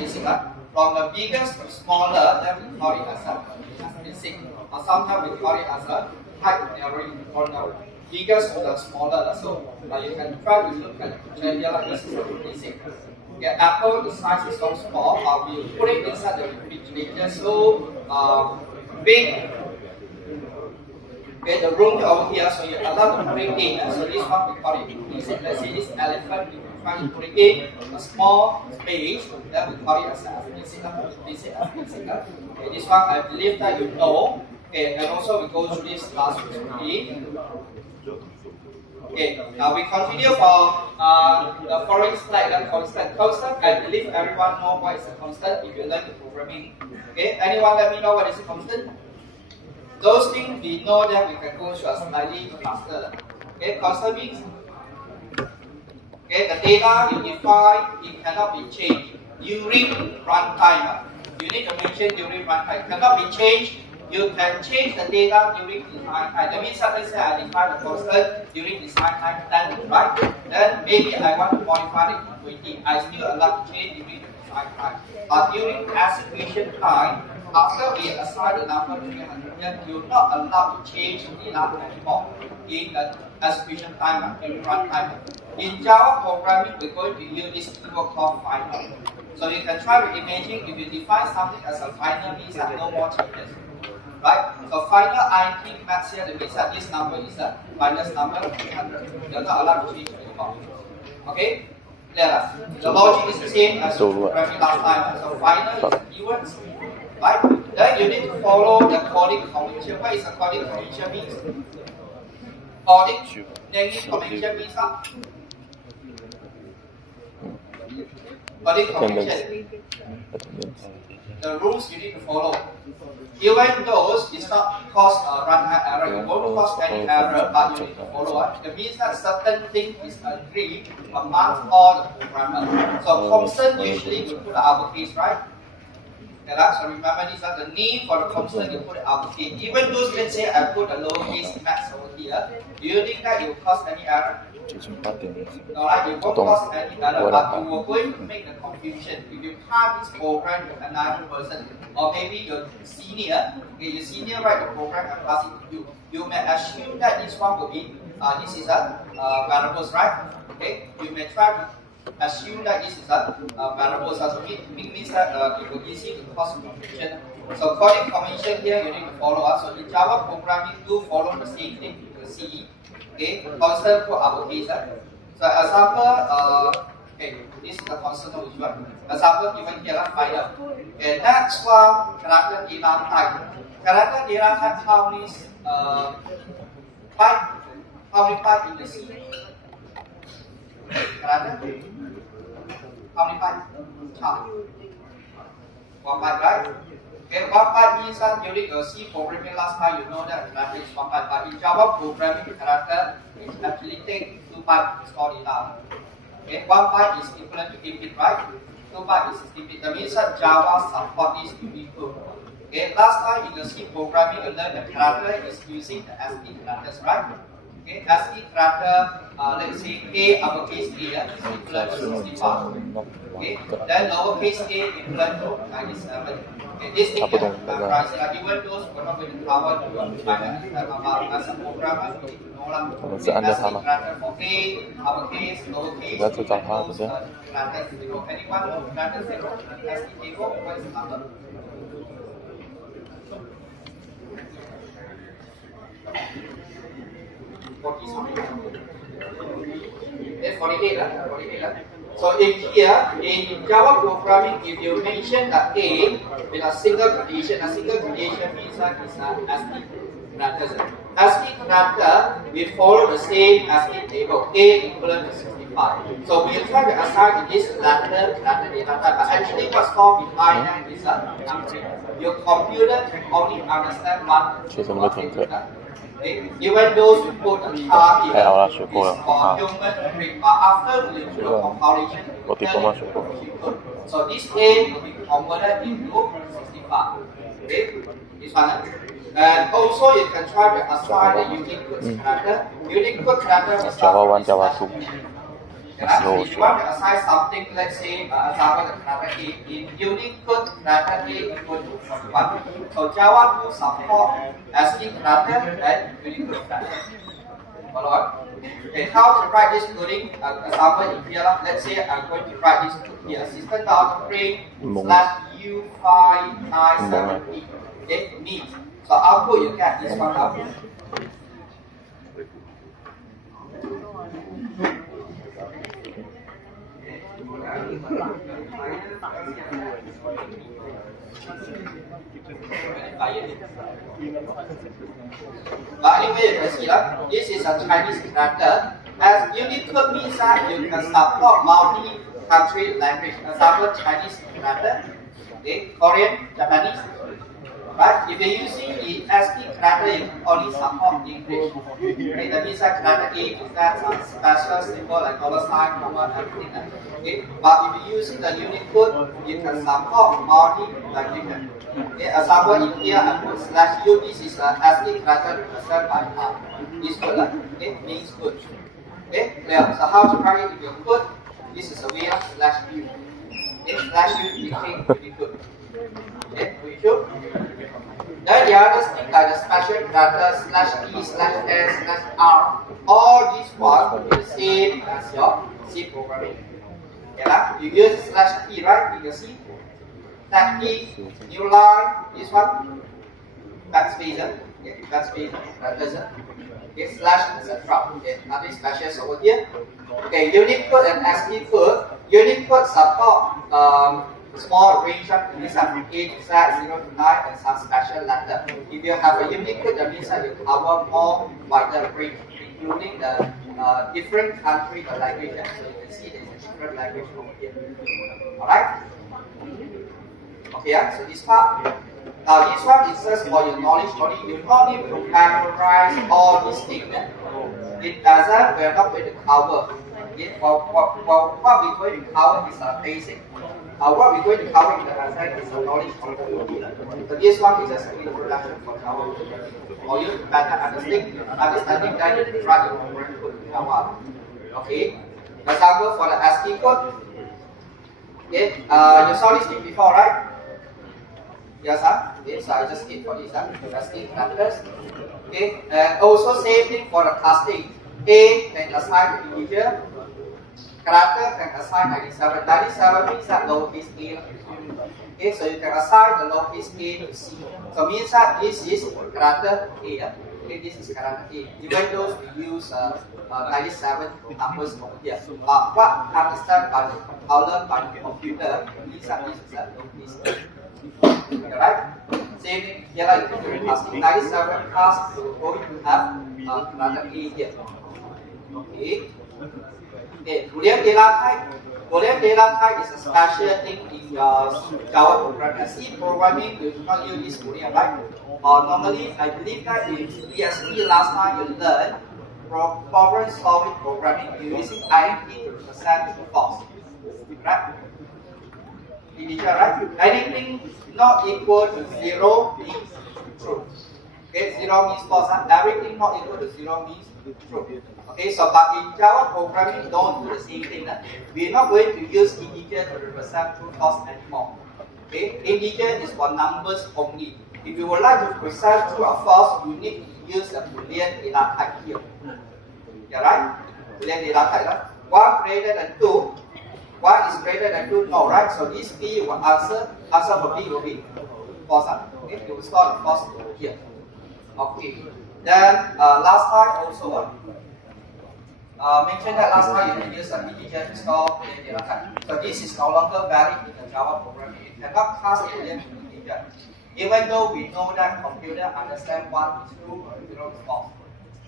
basic. From the biggest to smaller, then we call it as a basic. Or sometimes we call it as a type narrowing from the biggest to the smaller. So you can try to look at the picture here, like this is a basic. Okay, apple, the size is so small, we put it inside the refrigerator so big. Okay, the room over here, so you're allowed to put it in. So this one we call it basic. Let's say this elephant, you can try to put it in a small space, then we call it as basic. Okay, this one I believe that you know. Okay, and also we go through this last recipe. Okay, now we continue for the following slide. Constant. Constant, I believe everyone knows what is a constant if you learn the programming. Okay, anyone let me know what is a constant? Those things we know that we can go through slightly faster. Okay, constant means okay, the data you define, it cannot be changed during runtime. You need to mention during runtime. It cannot be changed. You can change the data during design time. That means, let's say I define the constant during design time 10, right? Then maybe I want to modify it to 20. I still allow to change during the design time. But during execution time, after we assign the number to 300, then you're not allowed to change the data anymore in the execution time during runtime. In Java programming, we're going to use this keyword called final. So you can try to imagine if you define something as a final, means that no more changes. Right? So final IT max here, that means that this number is the finest number 300. You're not allowed to change anymore. Okay? Clear? The logic is the same as programming last time. So final is the keywords. Right? Then you need to follow the calling convention. What is the calling convention means? Calling naming convention means what? Calling convention. The rules you need to follow. Even though it's not cause runtime error, you won't cause any error, but you need to follow it. It means that certain thing is agreed amongst all the programmers. So constant usually you put the uppercase, right? Okay, so remember this, the name for the constant you put the uppercase. Even though let's say I put the lowercase max over here, do you think that it will cause any error? Alright, you won't cause any error, but you are going to make the confusion. If you pass this program to another person, or maybe your senior, okay, your senior write the program and pass it to you, you may assume that this one will be, this is a variables, right? Okay, you may try to assume that this is a variables, so it means that it will easy to cause confusion. So calling convention here, you need to follow us. So in Java programming, do follow the same thing, you will see. Okay, constant for uppercase. So example, okay, this is the constant which one. Example given here, final. Okay, next one, character data type. Character data type, how many type? How many type in the C? Character? How many type? One type, right? Okay, one byte means that during the C programming last time, you know that character is one byte. But in Java programming, character is actually take 2 bytes to store data. Okay, 1 byte is equivalent to 8 bit, right? 2 byte is 16 bit. That means that Java support this to be good. Okay, last time in the C programming, you learned the character is using the ASCII characters, right? Okay, ASCII character, let's say A uppercase A is equivalent to 65. Okay, then lowercase a equivalent to 97. Okay, this thing can price even those we're not going to cover to China about as a programmer, we need to know that ASCII character for A, uppercase, lowercase, character 0. Anyone know character 0? ASCII table, what is the number? It's 48, right? 48. So in here, in Java programming, if you mention the A with a single condition means that it's an ASCII character. ASCII character, we follow the same ASCII table, A equivalent to 65. So we try to assign to this character data type, but actually what's called behind that is a numbering. Your computer can only understand one. Even those who put a chart here is for human brain, but after we do the compilation, so this A will be converted into 65. Okay, this one. And also you can try to assign the Unicode character. Unicode character is Java 1, Java 2. Right? So if you want to assign something, let's say example the character A in Unicode character A equal to 41. So Java 2 support ASCII character and Unicode character. Follow on. Okay, how to write this coding example in here? Let's say I'm going to write this code here. System.print/U597E. Okay, means. So output you get this one output. But anyway, you can see that this is a Chinese character. As Unicode means that you can support multi-country language. Example, Chinese character, okay, Korean, Japanese. Right? If you're using the ASCII character, you only support English. Okay, that means that character A is that some special symbol like dollar sign, comma, everything. Okay, but if you're using the Unicode, you can support multi-language. Okay, example in here I put /u. This is an ASCII character represented by this word. Okay, means good. Okay, clear. So how to write it if you put this is a way of /u. Okay, /u became Unicode. Okay, Unicode. Then the other thing like the special character /e/s/r. All these ones will be the same as your C programming. Okay, you use /e, right? You can see. Tab E, new line, this one, backspace, okay, backspace, okay, slash, etc. Okay, nothing special over here. Okay, Unicode and ASCII code. Unicode support small range of this from A to Z, 0 to 9, and some special letter. If you have a Unicode, that means that you cover more wider range, including the different country, the language. So you can see there's a different language over here. Alright? Okay, so this part. Now this one is just for your knowledge only. You don't need to memorize all these things. In exam, we are not going to cover. Okay? What we're going to cover is a basic. What we're going to cover in the exam is the knowledge only. So this one is just an introduction for Java. For you to better understanding that you can write your program code in Java. Okay. Example for the ASCII code. Okay. You saw this thing before, right? Yes, sir. Okay, so I just did for this, ASCII characters. Okay, and also same thing for the casting. A can assign the integer, character can assign 97. 97 means that lowercase a. Okay, so you can assign the lowercase a to C. So means that this is character A. Okay, this is character A. Even though we use 97 numbers over here. But what understand by the compiler, by the computer, means that this is a lowercase a. Right? Same thing here, like during casting 97 cast, so we're going to have another A here. Okay. Okay, Boolean data type. Boolean data type is a special thing in Java programming. C programming, we do not use this Boolean, right? Normally, I believe that in PSP last time you learned problem solving programming, you're using identity to represent false. Right? Integer, right? Anything not equal to 0 means true. Okay, 0 means false. Everything not equal to 0 means true. Okay, so but in Java programming, don't do the same thing. We're not going to use integer to represent true, false anymore. Okay, integer is for numbers only. If you would like to present true or false, you need to use a Boolean data type here. Yeah, right? Boolean data type, right? 1 greater than 2. 1 is greater than 2, no, right? So this B will answer for B will be false. Okay, you will store the false over here. Okay. Then last time also mentioned that last time you can use an integer to store Boolean data type. So this is no longer valid in the Java programming. You cannot pass Boolean to integer. Even though we know that computer understand what is true or 0 is false.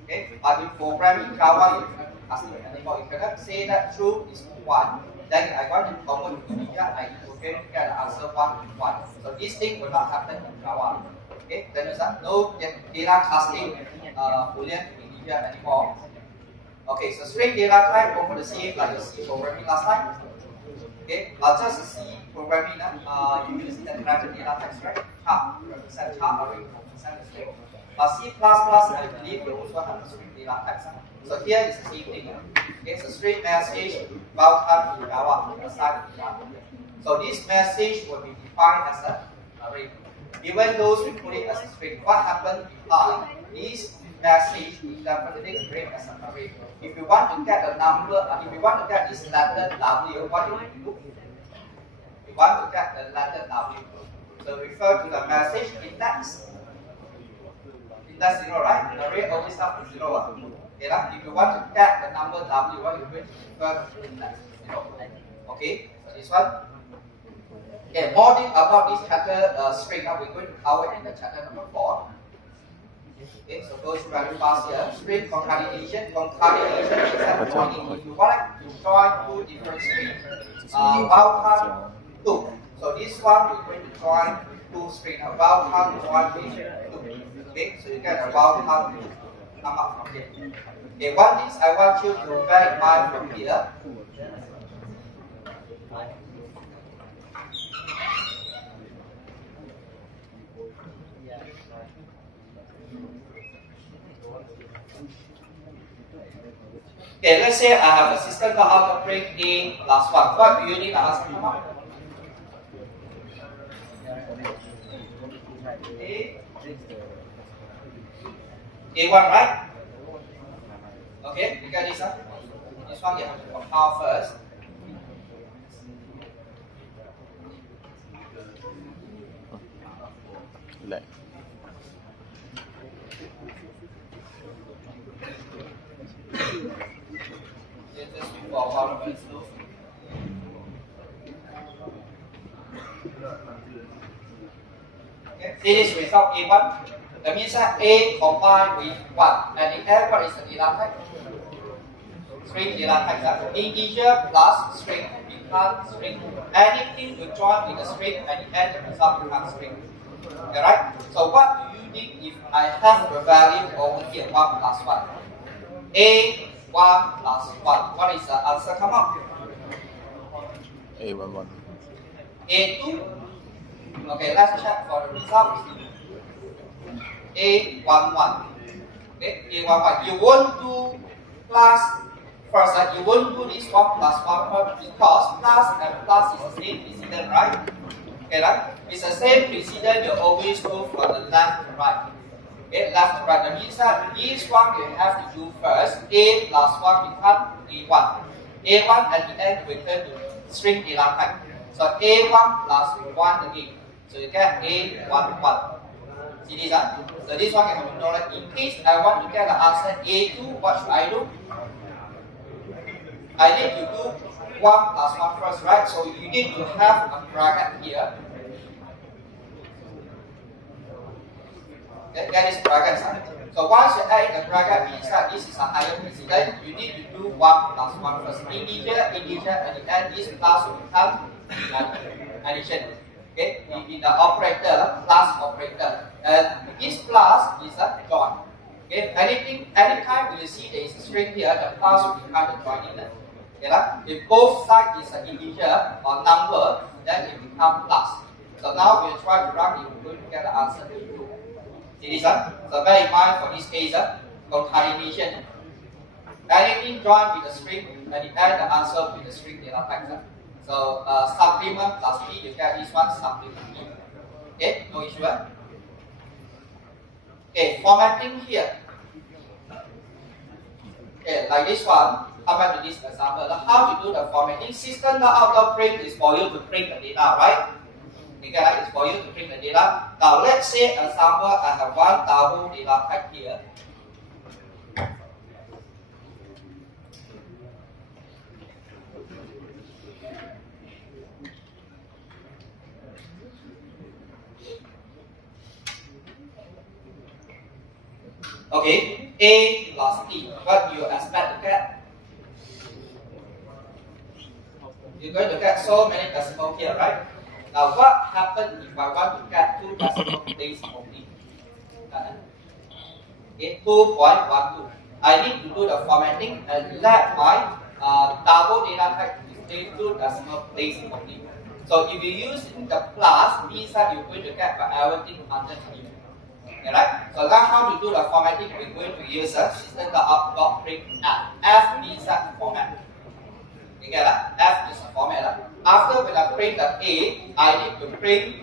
Okay, but in programming Java you cannot pass it anymore. You cannot say that true is 1. Then I want to convert to integer, I will get the answer 1 to 1. So this thing will not happen in Java. Okay, then there's no data casting Boolean to integer anymore. Okay, so string data type over the same like the C programming last time. Okay, but just the C programming, you use the character data types, right? Chart represent chart array represent the string. But C++, I believe you also have a string data type. So here is the same thing. Okay, so string message welcome to Java assigned to Java. So this message will be defined as an array. Even though we put it as a string, what happens this message is definitely created as an array. If you want to get a number, if you want to get this letter W, what do you do? You want to get the letter W. So refer to the message index. Index 0, right? The array always starts with 0. Okay, if you want to get the number W, what you do? Refer to index 0. Okay, so this one. Okay, more thing about this chapter string, we're going to cover in the chapter number 4. Okay, so go very fast here. String concatenation. Concatenation is that joining. If you want to join two different strings, welcome 2. So this one we're going to join two strings. Welcome join with 2. Okay, so you get a welcome 2 come up from here. Okay, one thing I want you to bear in mind from here. Okay, let's say I have a system called how to print A plus 1. What do you need to answer? A1, right? Okay, you got this one? This one you have to compile first. Lec. Okay, finish result A1. That means that A combined with 1. And the L, what is the data type? String data type. That integer plus string becomes string. Anything to join with a string and the end result becomes string. Alright? So what do you need if I have the value over here 1 plus 1? A1 plus 1. What is the answer come up? A11. A2. Okay, let's check for the result. A11. Okay, A11. You won't do plus first, you won't do this 1 plus 1 because plus and plus is the same precedent, right? Okay, right? It's the same precedent you always do from the left to right. Okay, left to right. That means that this one you have to do first. A plus 1 becomes A1. A1 at the end return to string data type. So A1 plus 1 again. So you get A11. See this one? So this one you have to know that in case I want to get the answer A2, what should I do? I need to do 1 plus 1 first, right? So you need to have a bracket here. Okay, that is bracket. So once you add in the bracket, means that this is a higher precedent. You need to do 1 plus 1 first. Integer, and the end this plus will become addition. Okay, in the operator, plus operator. And this plus is a join. Okay, anytime you see there is a string here, the plus will become the joining. Okay, if both sides is an integer or number, then it becomes plus. So now we try to run it, we're going to get the answer to 2. See this one? So bear in mind for this case, concatenation. Anything joined with a string, and you add the answer with the string data type. So supplement plus B, you get this one supplement B. Okay, no issue. Okay, formatting here. Okay, like this one. Come back to this example. How to do the formatting? System.out.print is for you to print the data, right? Okay, it's for you to print the data. Now let's say example I have one double data type here. Okay, A plus B. What do you expect to get? You're going to get so many decimals here, right? Now what happens if I want to get 2 decimal places only? Okay, 2.12. I need to do the formatting and let my double data type display 2 decimal places only. So if you use the plus, means that you're going to get everything underneath. Alright, so now how to do the formatting? We're going to use a system.out.print F. F means that format. You get that? F is a format. After when I print the A, I need to print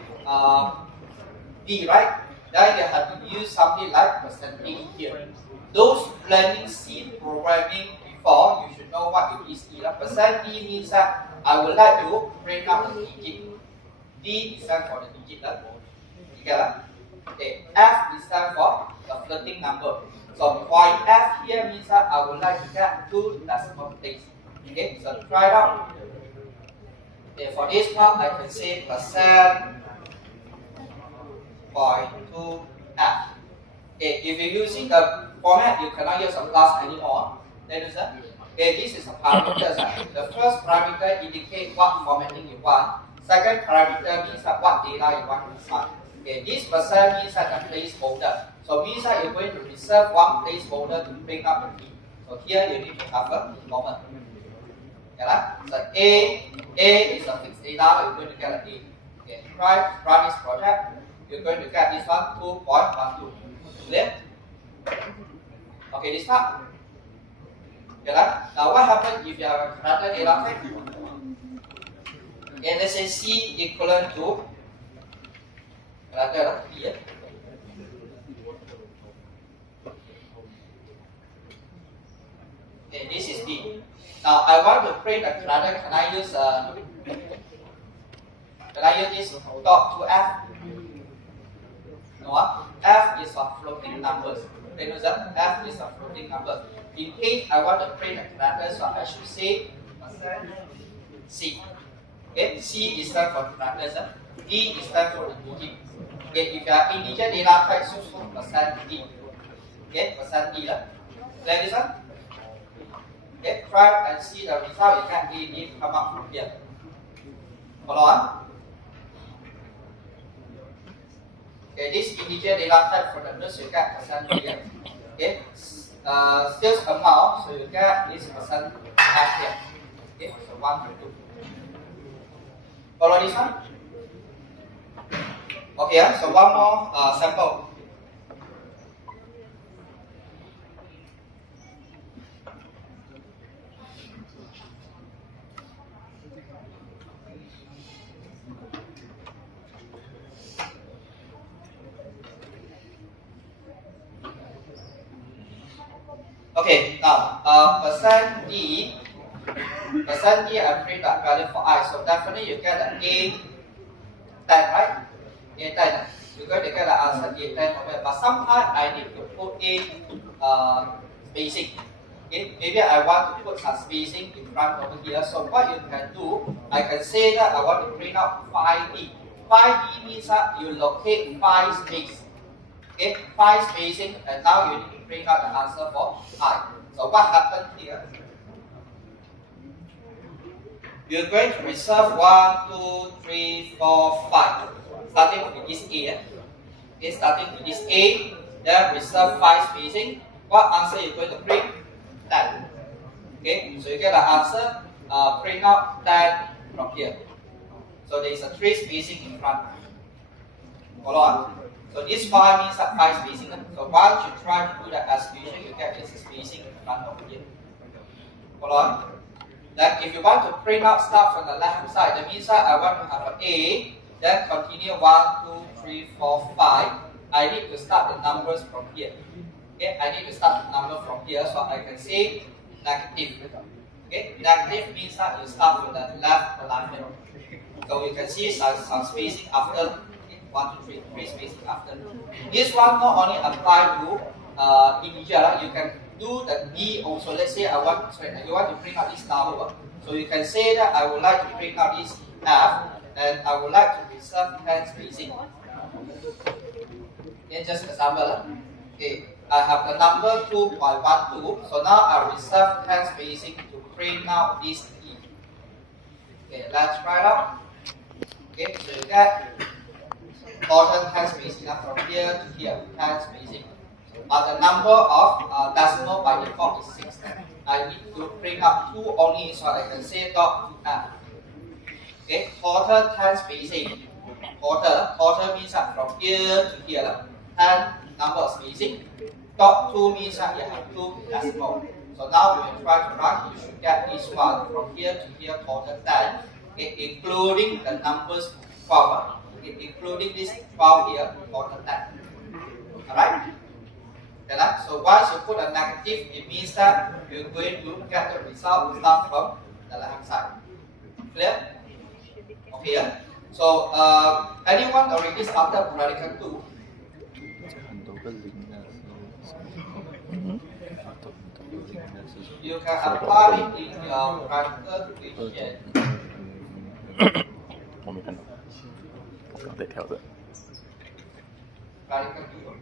D, right? Then you have to use something like percentage here. Those learning C programming before, you should know what it is here. Percent D means that I would like to print out the digit. D is stand for the digit. You get that? Okay. F is stand for the floating number. So point F here means that I would like to get 2 decimal places. Okay, so try it out. Okay, for this part, I can say percent point 2 F. Okay, if you're using the format, you cannot use a plus anymore. Okay, this is a parameter. The first parameter indicates what formatting you want. Second parameter means that what data you want to inside. Okay, this percent means that the placeholder. So means that you're going to reserve one placeholder to bring up the key. So here you need to have a moment. Okay, so A is a fixed data, you're going to get an A. Okay, try run this project, you're going to get this one 2.12. Clear? Okay, this part. Okay, now what happens if you have a character data type? Okay, let's say C equivalent to character here. Okay, this is B. Now I want to print a character. Can I use this dot to F? No, F is a floating numbers. F is a floating numbers. In case I want to print a character, so I should say C. Okay, C is stand for characters. D is stand for the digit. Okay, if you have integer data type, so percent D. Okay, percent D. Clear this one? Okay, try and see the result. You can easily come up from here. Follow on. Okay, this integer data type for the nurse you get percent here. Okay, sales amount, so you get this percent here. Okay, so 1 to 2. Follow this one. Okay, so one more sample. Okay, now percent D, I print that value for I, so definitely you get an A 10, right? A 10, you're going to get the answer A 10 over here. But sometimes I need to put A spacing. Okay, maybe I want to put some spacing in front over here. So what you can do, I can say that I want to print out 5D. 5D means that you locate 5 space. Okay, 5 spacing, and now you need to bring out the answer for I. So what happened here? You're going to reserve 1, 2, 3, 4, 5. Starting with this A. Okay, starting with this A, then reserve 5 spacing. What answer you're going to print? 10. Okay, so you get the answer. Print out 10 from here. So there is a 3 spacing in front. Follow on. So this 5 means that 5 spacing. So once you try to do the estimation, you get this spacing in front of here. Follow on. Then if you want to print out stuff from the left hand side, that means that I want to have an A, then continue 1, 2, 3, 4, 5. I need to start the numbers from here. Okay, I need to start the number from here, so I can say negative. Okay, negative means that you start from the left alignment. So you can see some spacing after 1, 2, 3, 3 spacing after. This one not only apply to integer, you can do the D also. Let's say you want to print out this number. So you can say that I would like to print out this F, and I would like to reserve 10 spacing. Okay, just example. Okay, I have the number 2.12, so now I reserve 10 spacing to print out this E. Okay, let's try it out. Okay, so you get total 10 spacing from here to here, 10 spacing. The number of decimal by default is 6. I need to print out 2 only, so I can say dot to F. Okay, total 10 spacing. Total means that from here to here, 10 number of spacing. Dot 2 means that you have 2 decimal. So now when you try to write, you should get this one from here to here total 10, okay, including the numbers 12, okay, including this 12 here total 10. Alright? Okay, so once you put a negative, it means that you're going to get the result start from the left hand side. Clear? Okay, yeah? So anyone already started radical 2? You can apply it in your radical equation. 我没看到，我刚在调整。 Radical 2.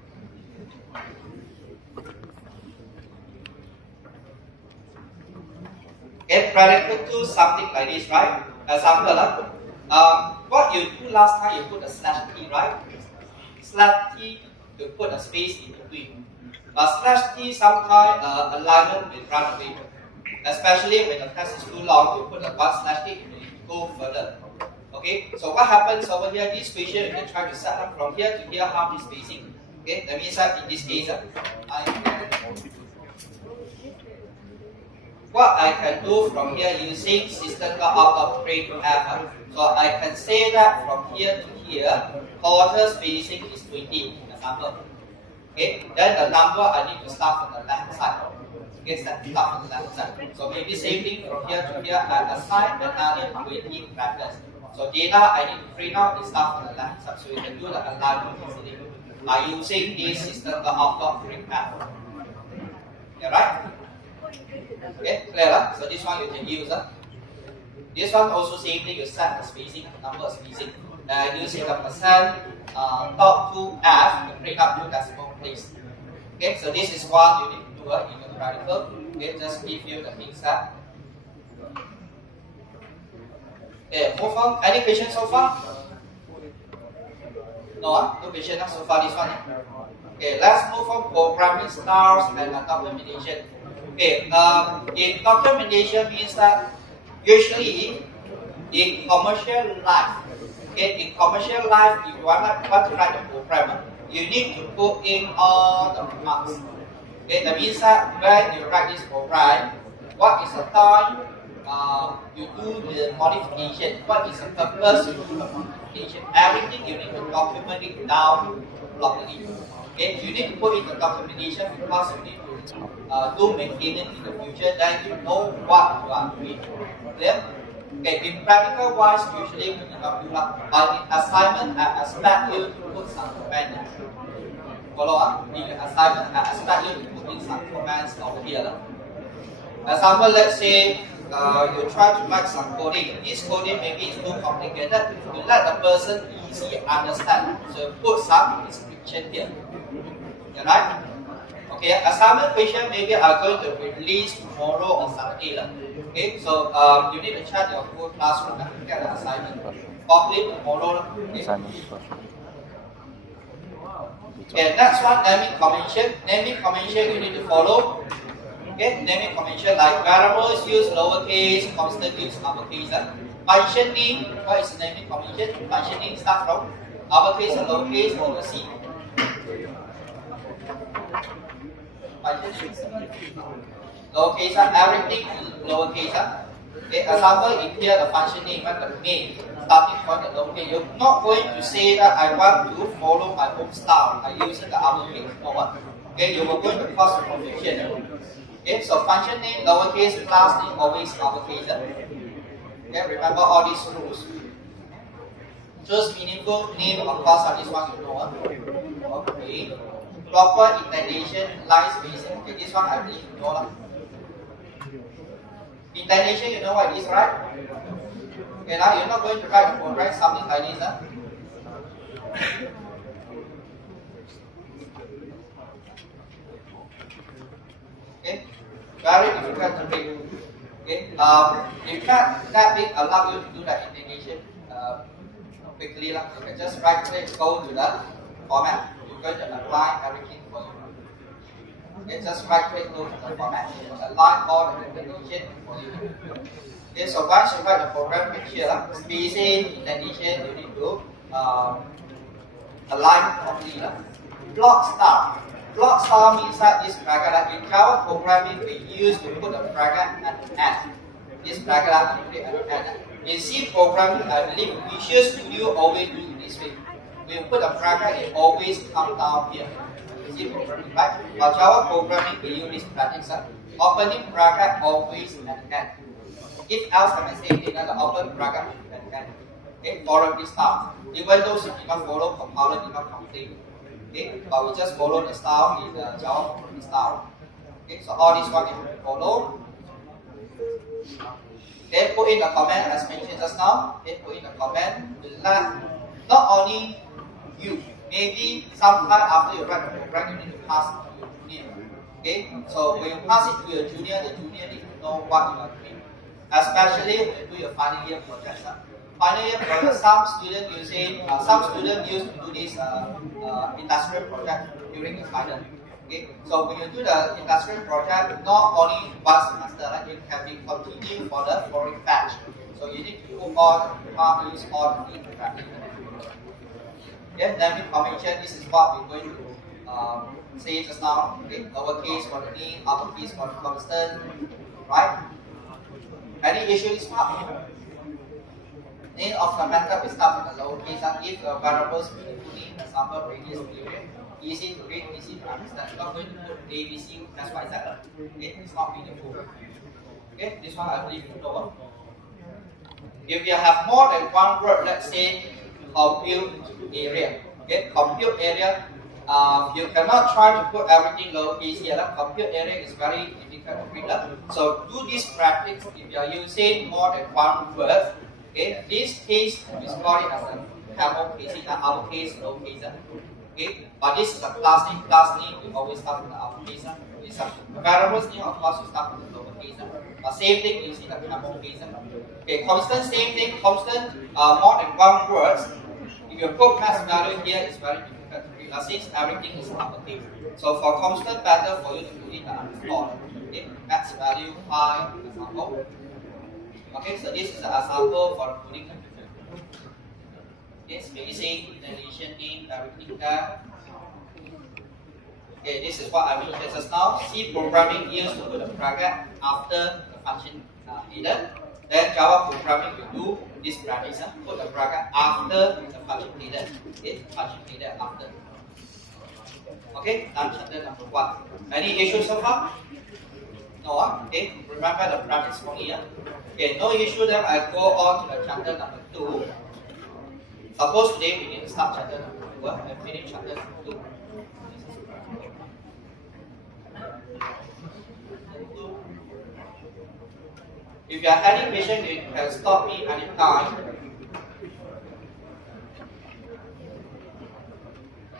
If radical 2 something like this, right? Example, what you do last time, you put a slash t, right? Slash t, you put a space in between. But slash t sometimes alignment will run away. Especially when the text is too long, you put a one slash t, it will go further. Okay, so what happens over here? This equation you can try to set up from here to here how this spacing. Okay, that means that in this case, what I can do from here using system out of frame F. So I can say that from here to here, total spacing is 20. Example. Okay, then the number I need to start from the left side. Okay, start from the left side. So maybe same thing from here to here, I assign another 20 brackets. So data I need to print out is start from the left side. So you can do the alignment easily by using this system out of frame F. Yeah, right? Okay, clear? So this one you can use. This one also same thing, you set the spacing, number of spacing. Using the percent dot to F to print out 2 decimal place. Okay, so this is one you need to do in your radical. Okay, just give you the things that. Okay, move on. Any questions so far? No, no question so far. This one. Okay, let's move on. Programming styles and documentation. Okay, in documentation means that usually in commercial life, okay, in commercial life, if you want to write a program, you need to put in all the remarks. Okay, that means that when you write this program, what is the time you do the modification, what is the purpose you do the modification, everything you need to document it down properly. Okay, you need to put in the documentation because you need to do maintenance in the future, then you know what you are doing. Clear? Okay, in practical wise, usually we do not do that. But in assignment, I expect you to put some comments. Follow up? In assignment, I expect you to put in some comments over here. Example, let's say you try to write some coding. This coding maybe is too complicated. You let the person easily understand. So put some description here. Right? Okay, assignment question maybe are going to release tomorrow or Saturday. Okay, so you need to check your full classroom and get the assignment. Probably tomorrow. Okay. Okay, next one, naming convention. Naming convention you need to follow. Okay, naming convention like variables use lowercase, constant use uppercase. Function name, what is naming convention? Function name start from uppercase and lowercase, you will see. Lowercase, everything lowercase. Okay, example, in here the function name and the main starting point the lowercase. You're not going to say that I want to follow my own style by using the uppercase. No. Okay, you are going to cause confusion. Okay, so function name lowercase, class name always uppercase. Okay, remember all these rules. Just meaningful name of class, this one you know. Okay. Proper indentation, line spacing. Okay, this one I believe you know. Indentation, you know what it is, right? Okay, now you're not going to write a program something like this. Okay, very difficult to read. Okay, if that thing allow you to do that indentation quickly, you can just right click, go to the format. You're going to align everything for you. Okay, just right click, go to the format, align all the indentation for you. Okay, so once you write the program, make sure spacing, indentation, you need to align properly. block star. Block star means that this bracket that in Java programming we use to put a bracket at the end. This bracket that we put at the end. In C programming, I believe Visual Studio always do it this way. We put a bracket, it always come down here. C programming, right? For Java programming, we use this practice. Opening bracket always at the end. If else, I can say the open bracket at the end. Okay, follow this style. Even though you cannot follow compiler, did not complete. Okay, but we just follow the style in the Java programming style. Okay, so all this one you follow. Then put in the comment as mentioned just now. Then put in the comment. Not only you, maybe sometime after you write the program, you need to pass it to your junior. Okay, so when you pass it to your junior, the junior need to know what you are doing. Especially when you do your final year project. Final year project, some students use to do this industrial project during the final. Okay, so when you do the industrial project, not only one semester, like it can be continued for the following batch. So you need to put all use all the practice. Okay, then we mention this is what we're going to say just now. Okay, lowercase for the name, uppercase for the constant, right? Any issue is part? Name of the method we start with the lowercase. If variables including example radius period. Easy to read, easy to understand. Not going to put A, B, C, that's why that. Okay, it's not meaningful. Okay, this one I believe you know. If you have more than one word, let's say compute area. Okay, compute area. You cannot try to put everything lowercase here. Compute area is very difficult to read. So do this practice if you are using more than one word. Okay, this case is called as a camel case, uppercase, lowercase. Okay, but this is a class name. Class name we always start with the uppercase. Variables name, of course, you start with the lowercase. But same thing, you see the camel case. Okay, constant, same thing. Constant, more than one word. If you put max value here, it's very difficult to read. Since everything is uppercase. So for constant, better for you to put in the underscore. Okay, max value 5 example. Okay, so this is an example for putting. Okay, spacing, relation name, everything there. Okay, this is what I mentioned just now. C programming used to put a bracket after the function header. Then Java programming will do this practice, put a bracket after the function header. Okay, function header after. Okay, done chapter number 1. Any issues so far? No, okay, remember the practice only. Okay, no issue, then I go on to the chapter number 2. Suppose today we need to start chapter number 1 and finish chapter number 2. If you have any question, you can stop me anytime.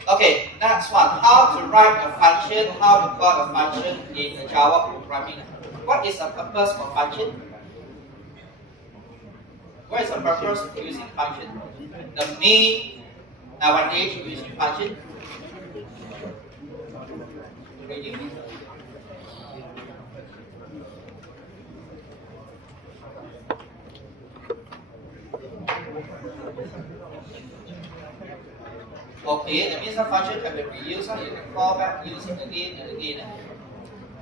Okay, next one. How to write a function, how to call a function in the Java programming. What is the purpose of function? What is the purpose of using function? The main advantage of using function? Reading. Okay, that means the function can be reused, you can call back, use it again and again.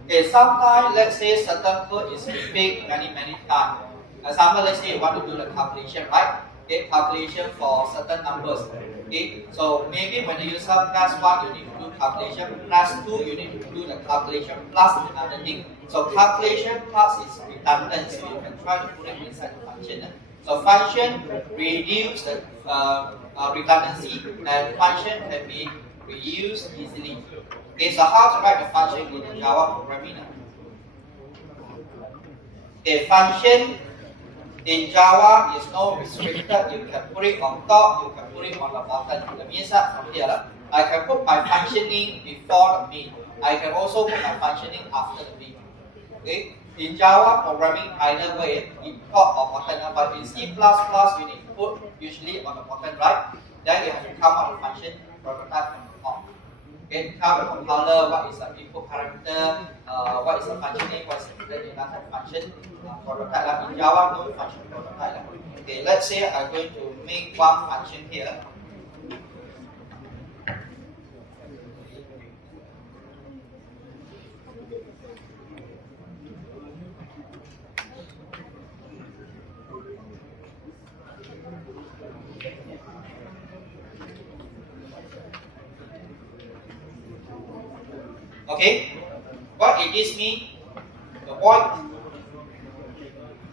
Okay, sometimes let's say certain code is repeated many times. Example, let's say you want to do the calculation, right? Okay, calculation for certain numbers. Okay, so maybe when the user plus 1, you need to do calculation, plus 2, you need to do the calculation plus another thing. So calculation plus is redundant, so you can try to put it inside the function. So function reduce the redundancy, and function can be reused easily. Okay, so how to write the function in the Java programming? Okay, function in Java is no restricted. You can put it on top, you can put it on the bottom. That means that from here, I can put my functioning before the main. I can also put my functioning after the main. Okay. In Java programming, either way, in top or bottom, but in C++, you need to put usually on the bottom right. Then you have to come out the function prototype on the top. Okay, tell the compiler what is the input parameter, what is the function name, what is the data function prototype. In Java, no function prototype. Okay, let's say I'm going to make one function here. Okay, what it is mean? The void,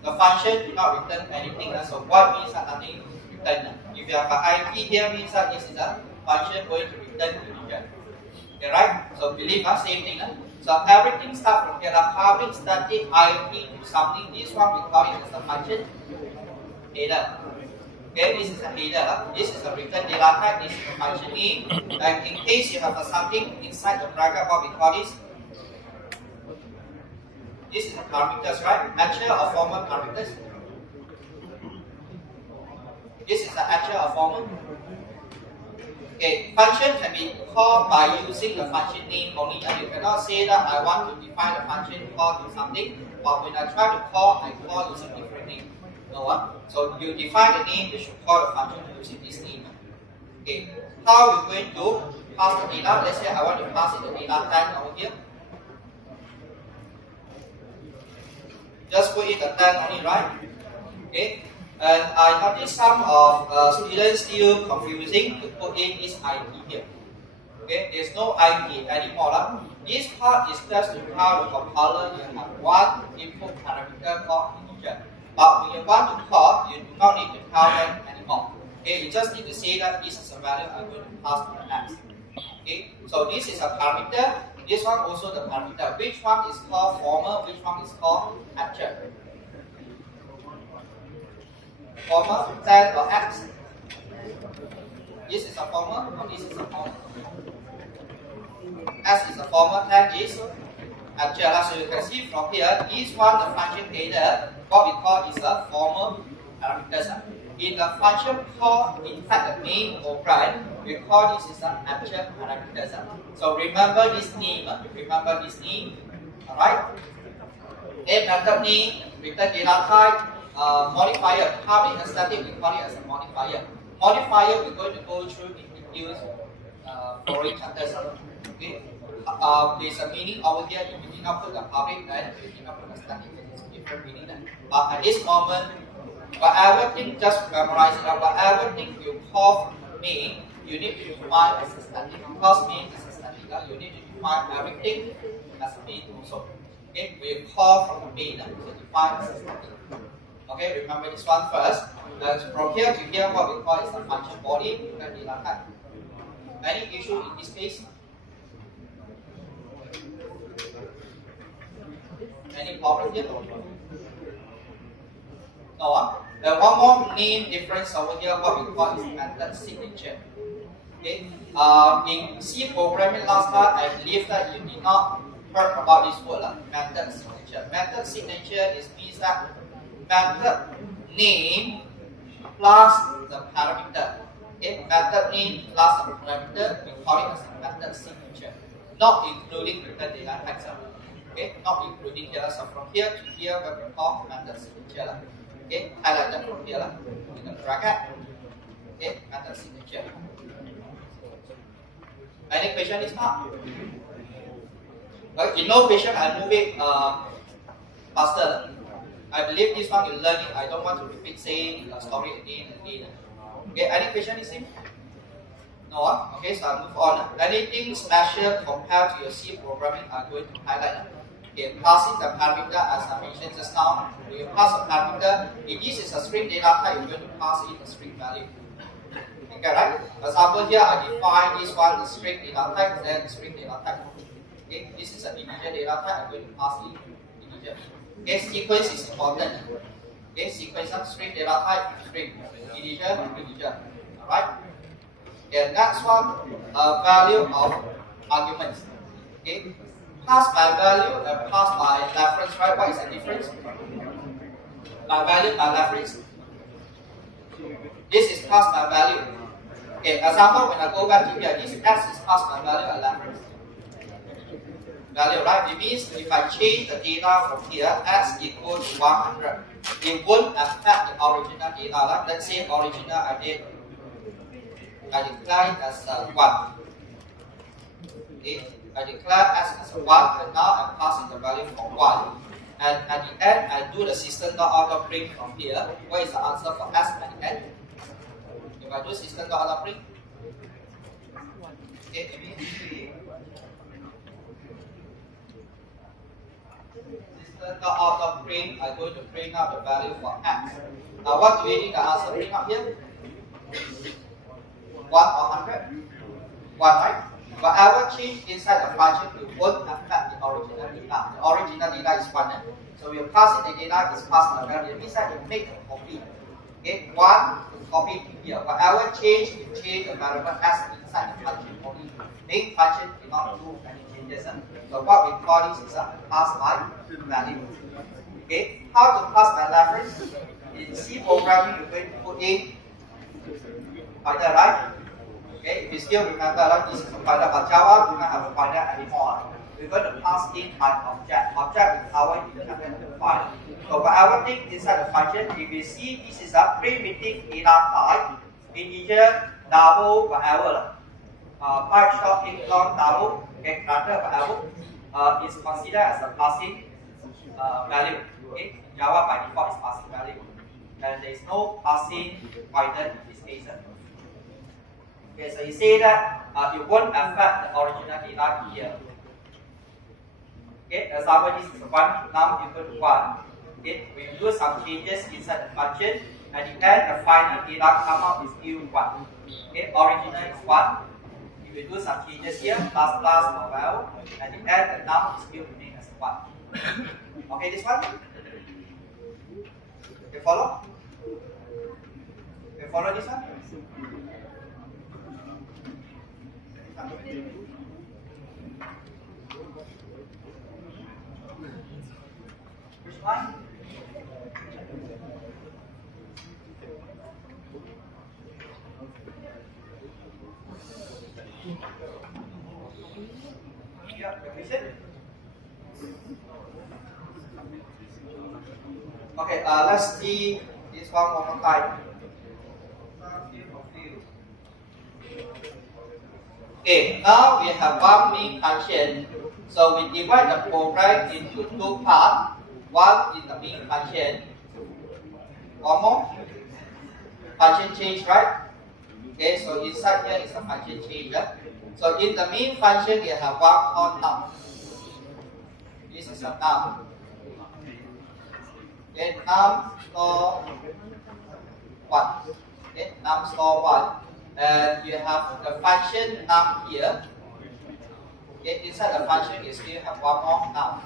the function do not return anything. So void means that nothing return. If you have an IP here, means that this is a function going to return integer. Okay, right? So believe us, same thing. So everything starts from here. Public static IP to something. This one we call it as a function header. Okay, this is a header. This is a return data type. This is a function name. And in case you have something inside the bracket, what we call this? This is the parameters, right? Actual or formal parameters. This is the actual or formal. Okay, function can be called by using the function name only. And you cannot say that I want to define the function call to something, but when I try to call, I call using different name. No one. So you define the name, you should call the function using this name. Okay, how you going to pass the data? Let's say I want to pass it the data type over here. Just put in the tag only, right? Okay. And I noticed some of students still confusing to put in this IP here. Okay, there's no IP anymore. This part is just to how the compiler you have one input parameter called integer. But when you want to call, you do not need to tell them anymore. Okay, you just need to say that this is a value I'm going to pass to the X. Okay, so this is a parameter. This one also the parameter. Which one is called formal? Which one is called actual? Formal, 10 or X. This is a formal or this is a formal? S is a formal, 10 is actual. So you can see from here, this one, the function header, what we call is a formal parameters. In the function call, in fact the main operand, we call this is an actual parameters. So remember this name, alright? A method name, return data type, modifier, public and static, we call it as a modifier. Modifier, we're going to go through introduce foreign characters. Okay? There's a meaning over here, if you did not put the public and if you did not put the static, it's a different meaning. But at this moment, whatever thing, just memorize it, whatever thing you call main, you need to define as a static. Because main is a static, you need to define everything as a main also. Okay, we call from the main, so define as a static. Okay, remember this one first. From here to here, what we call is a function body and data type. Any issue in this case? Any problem here? No. One more main difference over here, what we call is method signature. Okay. In C programming last time, I believe that you did not heard about this word, method signature. Method signature means that method name plus the parameter. Okay. Method name plus the parameter, we call it as a method signature, not including return data types. Okay, not including here. So from here to here, we call method signature. Okay, highlighted from here in the bracket. Okay, method signature. Any question is not? Well, in no question, I move it faster. I believe this one you learn it. I don't want to repeat saying the story again and again. Okay, any question is in? No? Okay, so I move on. Anything special compared to your C programming, I'm going to highlight. Okay, passing the parameter as I mentioned just now. When you pass a parameter, if this is a string data type, you're going to pass in a string value. Okay, right? Example here, I define this one the string data type, then string data type. Okay, this is an integer data type, I'm going to pass in integer. Okay, sequence is important. Okay, sequence of string data type, string, integer, integer. Alright? Okay, next one, value of arguments. Okay. Pass by value and pass by reference, right? What is the difference? By value, by reference. This is passed by value. Okay, example, when I go back to here, this S is passed by value and reference. Value, right? It means if I change the data from here, S equals to 100, it won't affect the original data. Right? Let's say original I declare it as 1. Okay. I declare S as a 1 and now I'm passing the value for 1. And at the end, I do the system.out.print from here. What is the answer for S at the end? If I do system.out.print, okay, out of print, I'm going to print out the value for x. Now what do we need the answer print out here? 1 or 100? 1, right? Whatever change inside the function, we won't affect the original data. The original data is 1. So we pass it, the data is passed the value. It means that we make a copy. Okay, 1 copy to here. Whatever change, we change the variable s inside the function only. Main function will not do any changes. So what we call this is a pass by value. Okay, how to pass by reference? In C programming, you're going to put in pointer, right? Okay, if you still remember, like this is a pointer, but Java do not have a pointer anymore. We're going to pass in an object. Object is our independent file. So whatever thing inside the function, if you see this is a primitive data type, integer, double, whatever, pipe, short, int, long, double, okay, character, whatever, is considered as a passing value. Okay, Java by default is passing value, and there is no passing pointer in this case. Okay, so you say that it won't affect the original data here. Okay, example, this is 1 num equal to 1. Okay, we do some changes inside the function, and in the end, the final data come out is still 1. Okay, original is 1. If we do some changes here, plus plus or well, and in the end, the num is still remain as 1. Okay, this one? Okay, follow? Okay, follow this one? Which one? Yeah, question? Okay, let's see this one more time. Okay, now we have one main function. So we divide the program into 2 parts. One is the main function. One more. Function change, right? Okay, so inside here is the function change. So in the main function, we have one called num. This is a num. Okay, num store 1. Okay, num store 1. And you have the function num here. Okay, inside the function you still have one more num.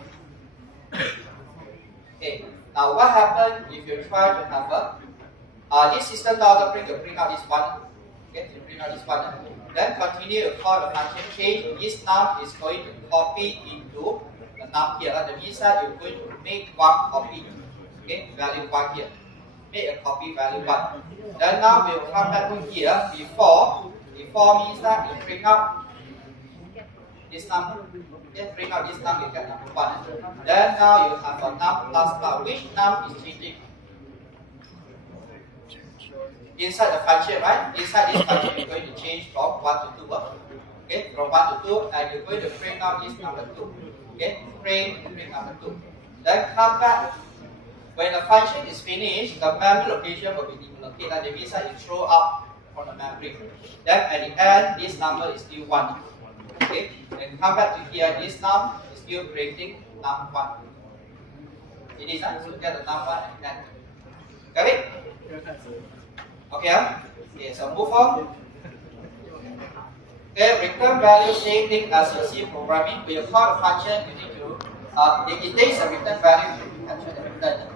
Okay, now what happens if you try to have a this system doesn't print out this one. Okay, you print out this one. Then continue to call the function change. This num is going to copy into the num here. That means that you're going to make one copy. Okay, value 1 here. Make a copy value 1. Then now we'll come back to here. Before means that you print out this number. Okay, print out this number, you get number 1. Then now you have a num plus plus. Which num is changing? Inside the function, right? Inside this function, you're going to change from 1 to 2. Okay, from 1 to 2, and you're going to print out this number 2. Okay, print number 2. Then come back. When the function is finished, the memory location will be delocated. That means that you throw out from the memory. Then at the end, this number is still 1. Okay, then come back to here. This num is still creating num 1. It is, so get the num 1 and end. Got it? Okay, okay, so move on. Okay, return value, same thing as your C programming. When you call the function, you need to it takes a return value to capture the return.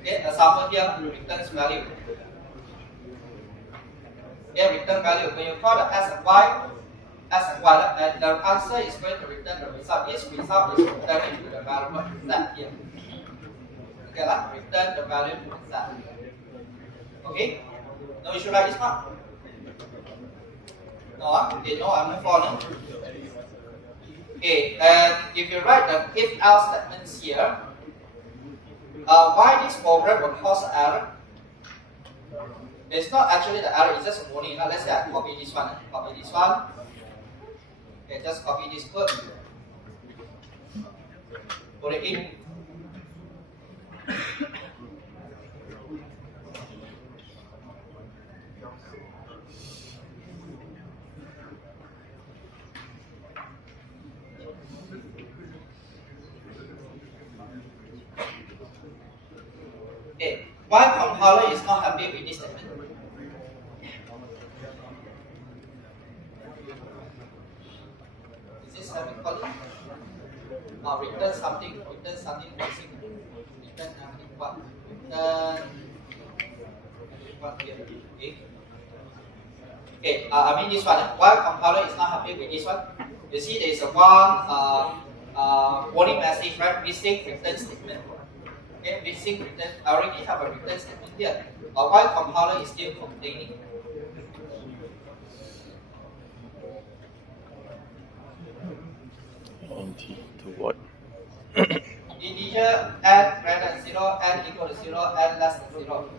Okay, example here, returns value. Okay, return value. When you call the S and Y, and the answer is going to return the result. This result is returned into the variable Z here. Okay, return the value to Z. Okay, no issue like this one. No, okay, no, I move on. Okay, and if you write the if else statements here, why this program will cause error? It's not actually the error, it's just a warning. Let's say I copy this one. Okay, just copy this code. Put it in. Why compiler is not happy with this statement? Is this semicolon? Return something missing. Return what? Return what here? Okay. I mean this one. Why compiler is not happy with this one? You see, there is a one warning message, right? Missing return statement. Okay, missing return. I already have a return statement here. But why compiler is still complaining? To what? Integer n greater than 0, n equal to 0, n less than 0.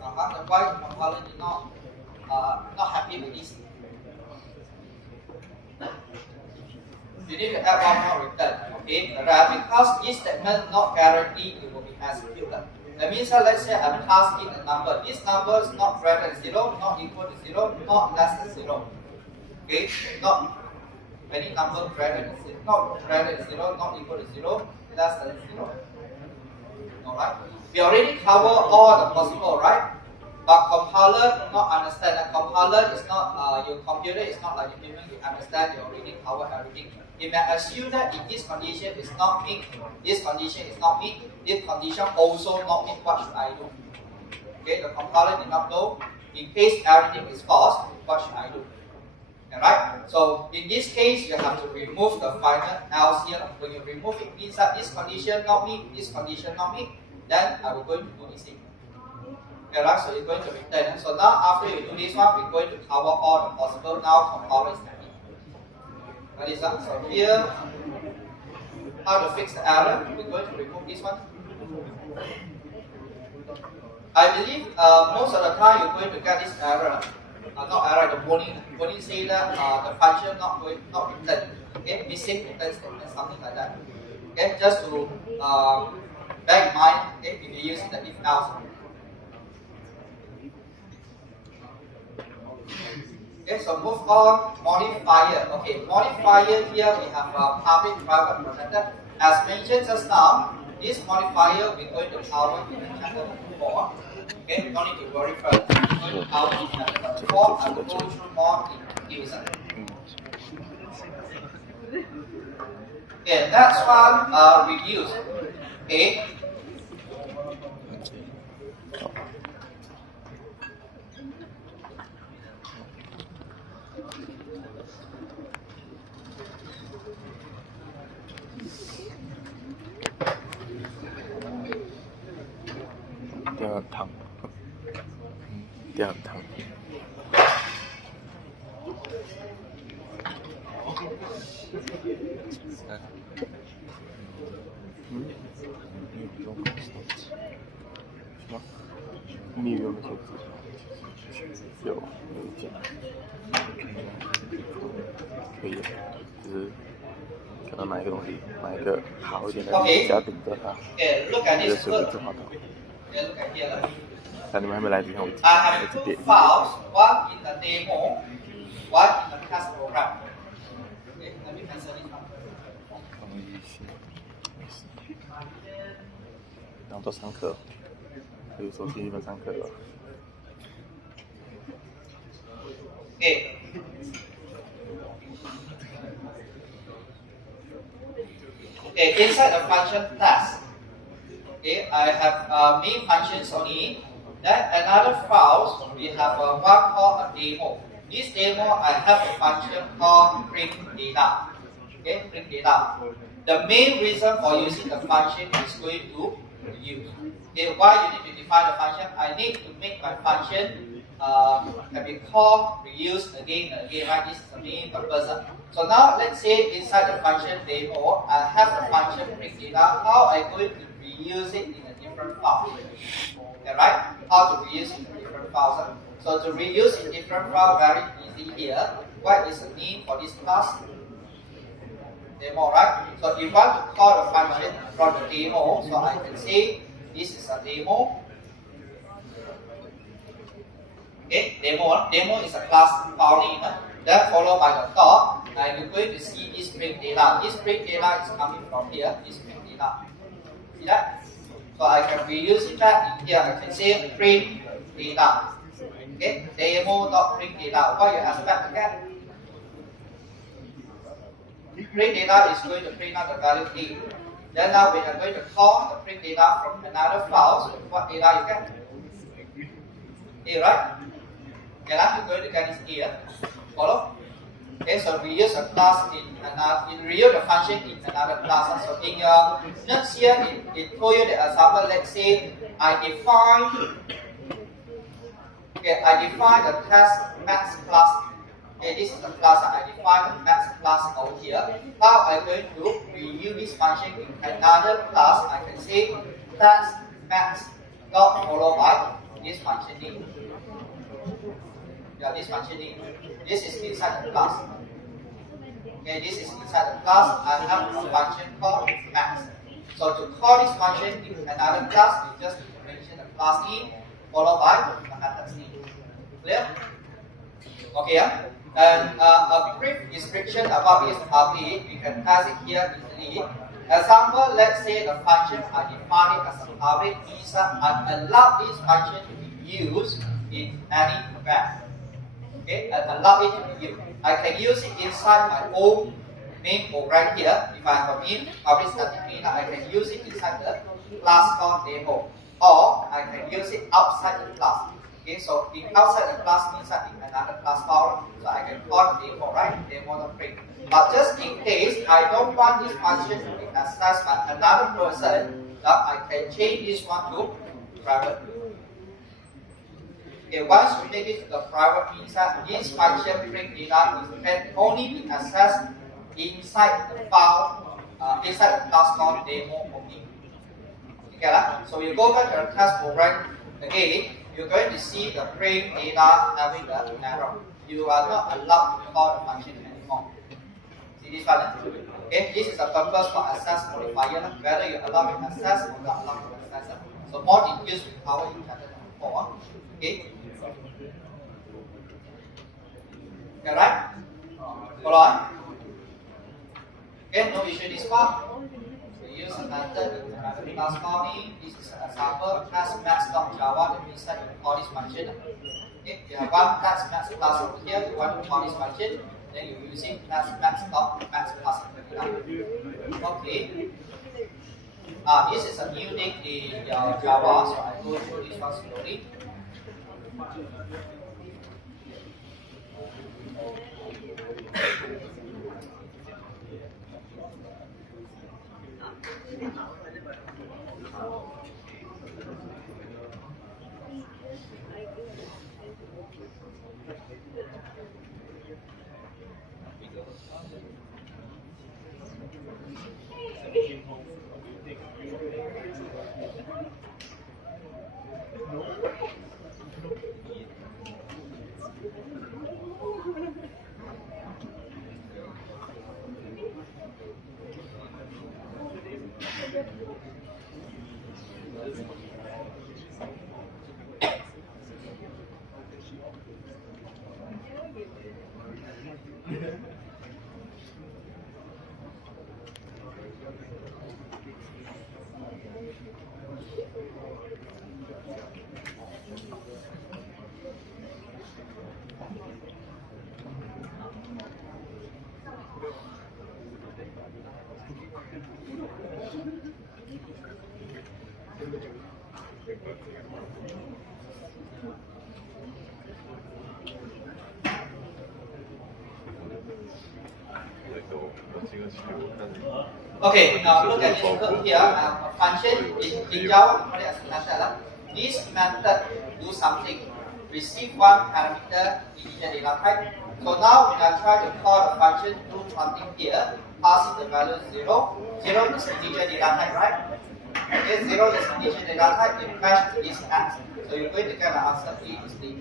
Then why compiler is not happy with this? You need to add one more return, okay? Because this statement not guaranteed it will be executed. That means let's say I'm passing a number. This number is not greater than 0, not equal to 0, not less than 0. Okay? Not any number greater than 0, not greater than 0, not equal to 0, less than 0. Alright? We already cover all the possible, right? But compiler do not understand. A compiler is not, your computer is not like the human, you understand, you already cover everything. It may assume that if this condition is not met, this condition is not met, this condition also not met, what should I do? Okay, the compiler did not know. In case everything is false, what should I do? Alright? So in this case, you have to remove the final else here. When you remove it, means that this condition not met, this condition not met, then I will go to do this thing. Alright, so you're going to return. So now after you do this one, we're going to cover all the possible. Now compiler is happy. That is that. So here, how to fix the error? We're going to remove this one. I believe most of the time you're going to get this error. Not error, the warning say that the function not return. Okay, missing return statement, something like that. Okay, just to bear in mind, okay, if you're using the if else. Okay, so move on, modifier. Okay, modifier here we have public, private, protected. As mentioned just now, this modifier we're going to cover in chapter 4. Okay, don't need to worry first. We're going to cover in chapter 4 and go through more in detail. Okay, next one, reduce. Okay.糖，掉糖。你有没有有讲？可以，就是可能买一个东西，买一个好一点的家顶着它，这个水会正好到。但你们还没来之前，我这边。Files, one in the demo, one in the class program. Okay, let me cancel this one. 当做上课，比如说第一本上课了。Okay. Okay, inside the function class. Okay, I have main functions only. Then another files, we have one called a demo. This demo, I have a function called print data. Okay, print data. The main reason for using the function is going to use. Okay, why you need to define the function? I need to make my function can be called, reused again and again, right? This is the main purpose. So now let's say inside the function demo, I have the function print data. How I going to reuse it in a different file? Okay, right? How to reuse in different files? So to reuse in different files, very easy here. What is the name for this class? Demo, right? So if you want to call the function from the demo, so I can say this is a demo. Okay, demo is a class file name. Then followed by the dot, and you're going to see this print data. This print data is coming from here. This print data. See that? So I can be using that in here. I can say print data. Okay, demo.print data. What you expect to get? Print data is going to print out the value A. Then now we are going to call the print data from another file. So what data you get? A, right? And I'm going to get this here. Follow? Okay, so we use a class in real the function in another class. So in your notes here, it told you the example. Let's say I define the test max class. Okay, this is the class that I define the max class over here. How I'm going to reuse this function in another class? I can say test max dot followed by this function name. Yeah, this function name. This is inside the class. Okay, this is inside the class. I have a function called max. So to call this function in another class, we just mention the class name followed by the method's name. Clear? Okay, yeah. And a brief description about this public, we can pass it here easily. Example, let's say the function I define it as a public means that I allow this function to be used in any event. Okay, I allow it to be used. I can use it inside my own main program here. If I have a main public static main, I can use it inside the class called demo, or I can use it outside the class. Okay, so in outside the class means that in another class file, so I can call demo, right? Demo.print. But just in case I don't want this function to be accessed by another person, that I can change this one to private. Okay, once we make it to the private means that this function print data can only be accessed inside the file, inside the class called demo only. Okay, so we go back to the test program again. You're going to see the print data having the error. You are not allowed to call the function anymore. See this one? Okay, this is the purpose for access modifier, whether you allow it access or not allow it access. So more details we cover in chapter 4. Okay. Okay, right? Follow on. Okay, no issue this part. Use a method in another class calling. This is an example, class max.java, that means that you call this function. Okay, you have one class max class over here, you want to call this function, then you're using class max class. Okay. This is a new thing in Java, so I go through this one slowly. Okay, now look at this code here. A function in Java, as a method. This method do something. Receive one parameter integer data type. So now when I try to call the function, do something here, passing the value 0. 0 is integer data type, right? Okay, 0 is integer data type. You match this x. So you're going to get an answer B is D.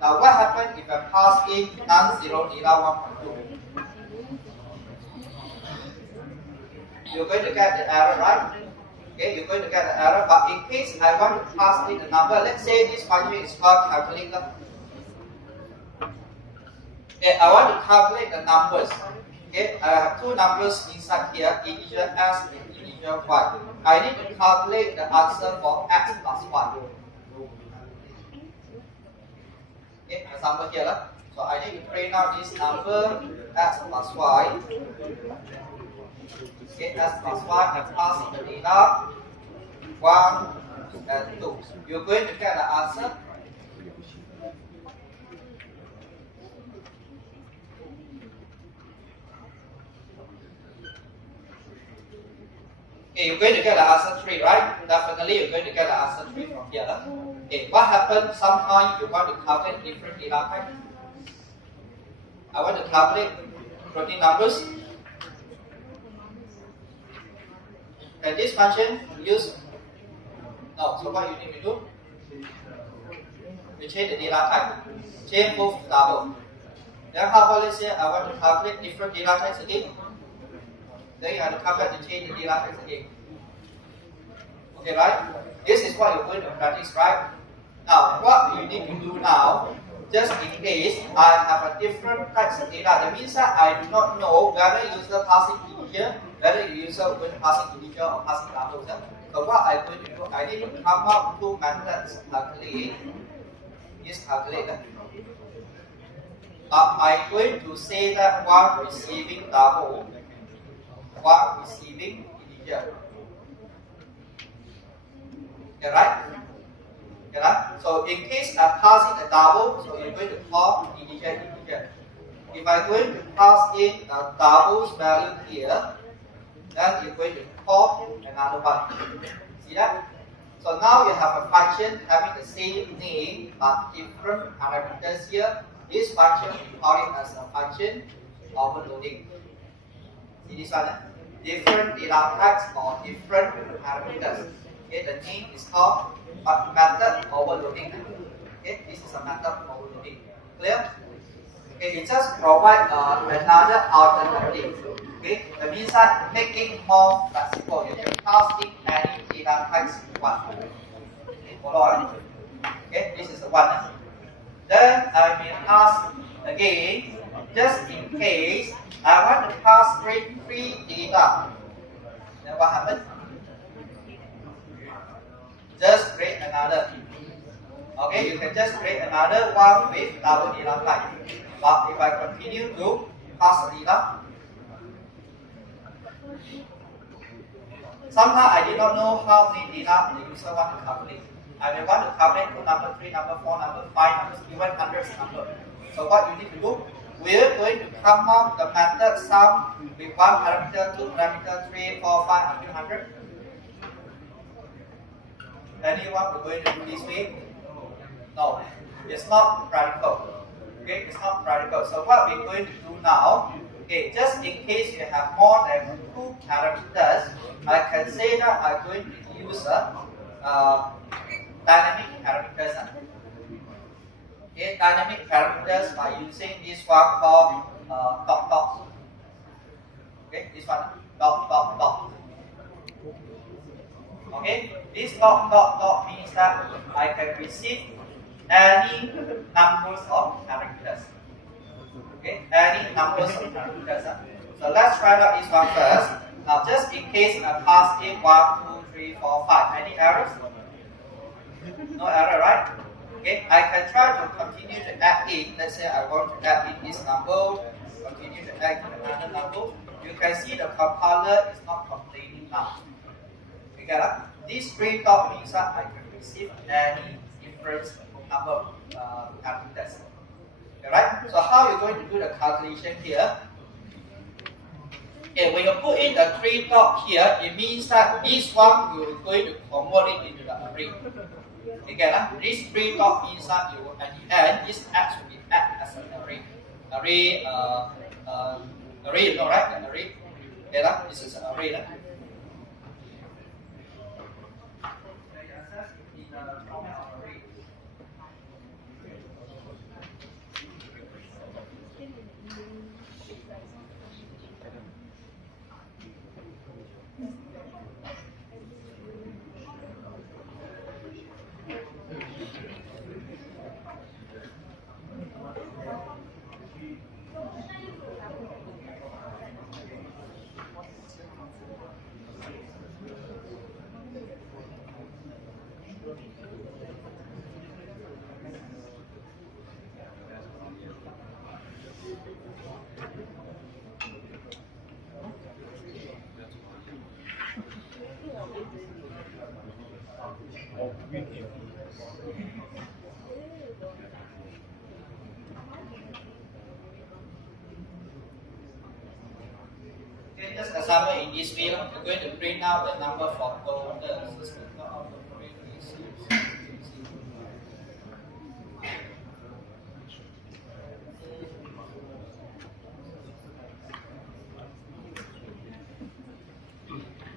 Now what happens if I pass in non-zero data 1.2? You're going to get the error, right? Okay, you're going to get the error, but in case I want to pass in the number, let's say this function is called calculator. Okay, I want to calculate the numbers. Okay, I have two numbers inside here, integer s and integer integer 1. I need to calculate the answer for x plus 1. Okay, example here. So I need to print out this number x plus y. Okay, x plus y and pass in the data 1 and 2. You're going to get the answer. Okay, you're going to get the answer 3, right? Definitely you're going to get the answer 3 from here. Okay, what happens sometimes you want to calculate different data types? I want to calculate protein numbers. Can this function use? No, so what you need to do? You change the data type. Change both to double. Then how about let's say I want to calculate different data types again? Then you have to come back and change the data types again. Okay, right? This is what you're going to practice, right? Now, what you need to do now, just in case I have a different types of data, that means that I do not know whether user passing integer, whether user going to passing integer or passing double. So what I'm going to do, I need to come up two methods calculate. This calculator. I'm going to say that one receiving double, one receiving integer. Okay, right? Okay, right? So in case I'm passing a double, so you're going to call integer. If I'm going to pass in a double's value here, then you're going to call another one. See that? So now you have a function having the same name but different parameters here. This function we call it as a function overloading. See this one? Different data types or different parameters. Okay, the name is called method overloading. Okay, this is a method overloading. Clear? Okay, it just provide another alternative. Okay, that means that make it more flexible. You can pass in any data types you want. Okay, follow on. Okay, this is the one. Then I may ask again, just in case I want to pass three data. Then what happens? Just create another. Okay, you can just create another one with double data type. But if I continue to pass the data, sometimes I did not know how many data the user want to calculate. I may want to calculate number 3, number 4, number 5, numbers, even hundreds number. So what you need to do, we're going to come up the method sum with 1 parameter, 2 parameter, 3, 4, 5, until 100. Anyone who's going to do this way? No, it's not practical. Okay, it's not practical. So what we're going to do now, okay, just in case you have more than 2 parameters, I can say that I'm going to use dynamic parameters. Okay, dynamic parameters by using this one called dot. Okay, this one dot. Okay, this dot means that I can receive any numbers of characters. Okay, any numbers of characters. So let's try out this one first. Now, just in case I pass in 1, 2, 3, 4, 5, any errors? No error, right? Okay, I can try to continue to add in. Let's say I want to add in this number, continue to add in another number. You can see the compiler is not complaining now. This 3 dot means that I can receive any different number of parameters. Alright? So how you're going to do the calculation here? Okay, when you put in the 3 dot here, it means that this one you're going to convert it into the array. Again, this 3 dot means that you at the end this x will be added as an array. Array, you know, right? An array. Okay, this is an array. this example in this way, we're going to print out the number for total system.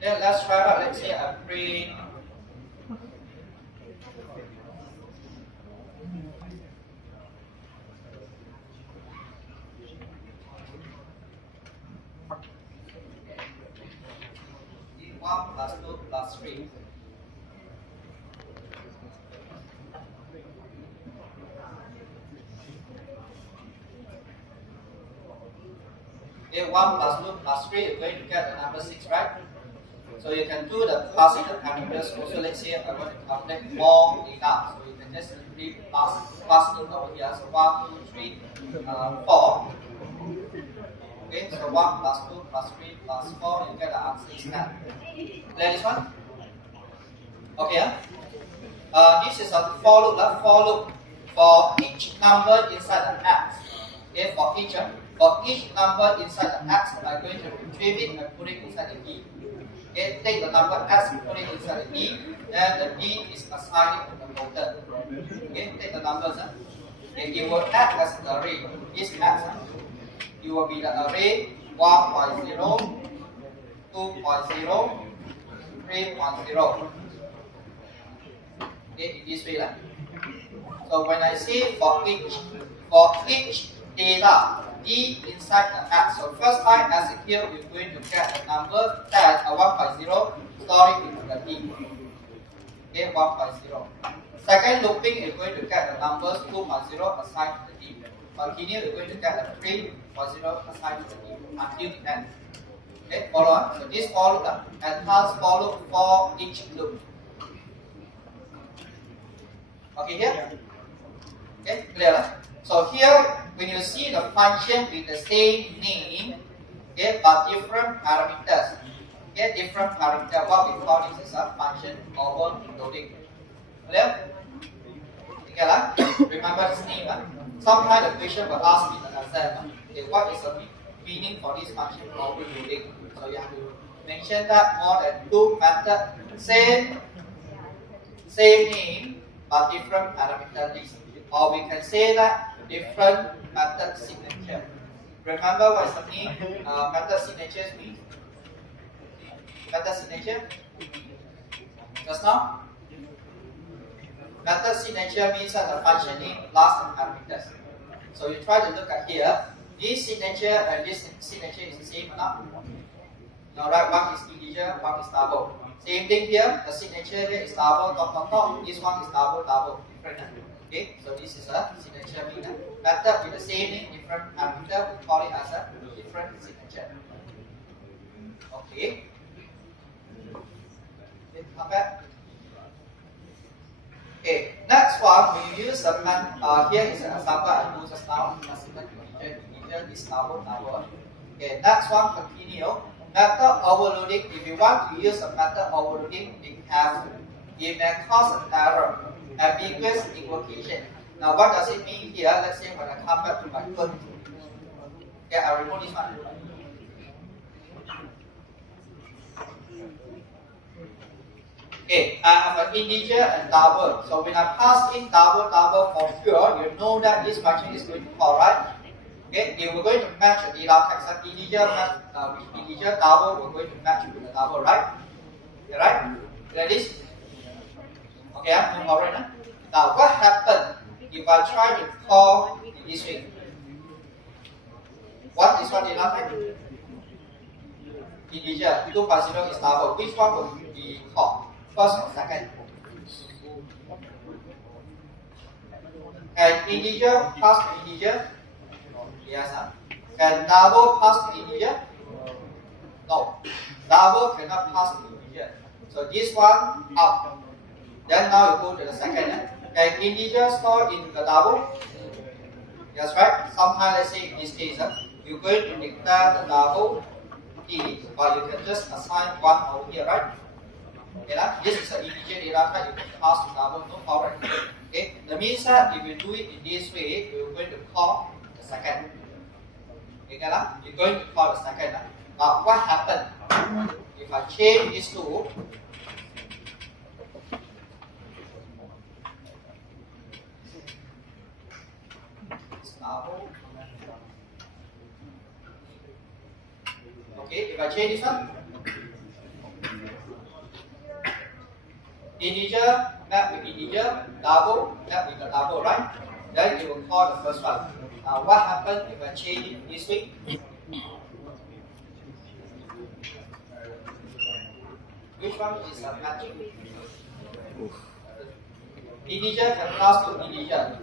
Then let's try out, let's say I print one plus two plus three. Okay, 1 plus 2 plus 3, you're going to get the number 6, right? So you can do the passing the parameters also. Let's say I want to calculate more data. So you can just simply pass it over here. So 1, 2, 3, 4. Okay, so 1 plus 2 plus 3 plus 4, you get the answer is that. Clear this one? Okay. This is a for loop for each number inside the X. Okay, for each number inside the X, I'm going to retrieve it and put it inside the E. Okay, take the number X, put it inside the E, then the E is assigned to the total. Okay, take the numbers. Okay, it will act as an array. This X, it will be the array 1.0, 2.0, 3.0. Okay, in this way. So when I say for each data D inside the X, so first time as here we're going to get the number that 1.0 storing into the D. Okay, 1.0. Second looping is going to get the numbers 2.0 assigned to the D. Continue, we're going to get the 3.0 assigned to the D until the end. Okay, follow on. So this for loop, enhanced for loop for each loop. Okay, here? Okay, clear? So here, when you see the function with the same name, okay, but different parameters, okay, different parameter, what we call this is a function overloading. Clear? Okay, remember this name. Sometimes the question will ask me the exam. Okay, what is the meaning for this function overloading? So you have to mention that more than two methods, same name, but different parameter list. Or we can say that different method signature. Remember what is the mean? Method signatures means? Method signature? Just now? Method signature means that the function name plus the parameters. So you try to look at here. This signature and this signature is the same or not? Alright, one is integer, one is double. Same thing here, the signature here is double, dot. This one is double, different. Okay, so this is a signature method with the same name, different parameter, we call it as a different signature. Okay. Come back. Okay, next one, when you use the here is an example I do just now, integer is double. Okay, next one, continue. Method overloading, if you want to use a method overloading, it may cause an error. Ambiguous invocation. Now what does it mean here? Let's say when I come back to my code. Okay, I remove this one. Okay, I have an integer and double. So when I pass in double for sure, you know that this function is going to call, right? Okay, if we're going to match the data type, integer match with integer, double, we're going to match with the double, right? Okay, right? That is. Okay, no problem. Now, what happens if I try to call in this way? What is what data type? Integer. 2.0 is double. Which one will be called? First or second? Can integer pass to integer? Yes. Can double pass to integer? No. Double cannot pass to integer. So this one out. Then now you go to the second. Can integer store in the double? Yes, right? Sometimes let's say in this case, you're going to declare the double D, or you can just assign one over here, right? Okay, this is an integer data type, you can pass to double, no problem. Okay, that means that if you do it in this way, you're going to call the second. Okay, you're going to call the second. But what happened if I change these two? It's double. Okay, if I change this one, integer map with integer, double map with the double, right? Then you will call the first one. Now what happens if I change it this way? Which one is a matching? Integer can pass to integer.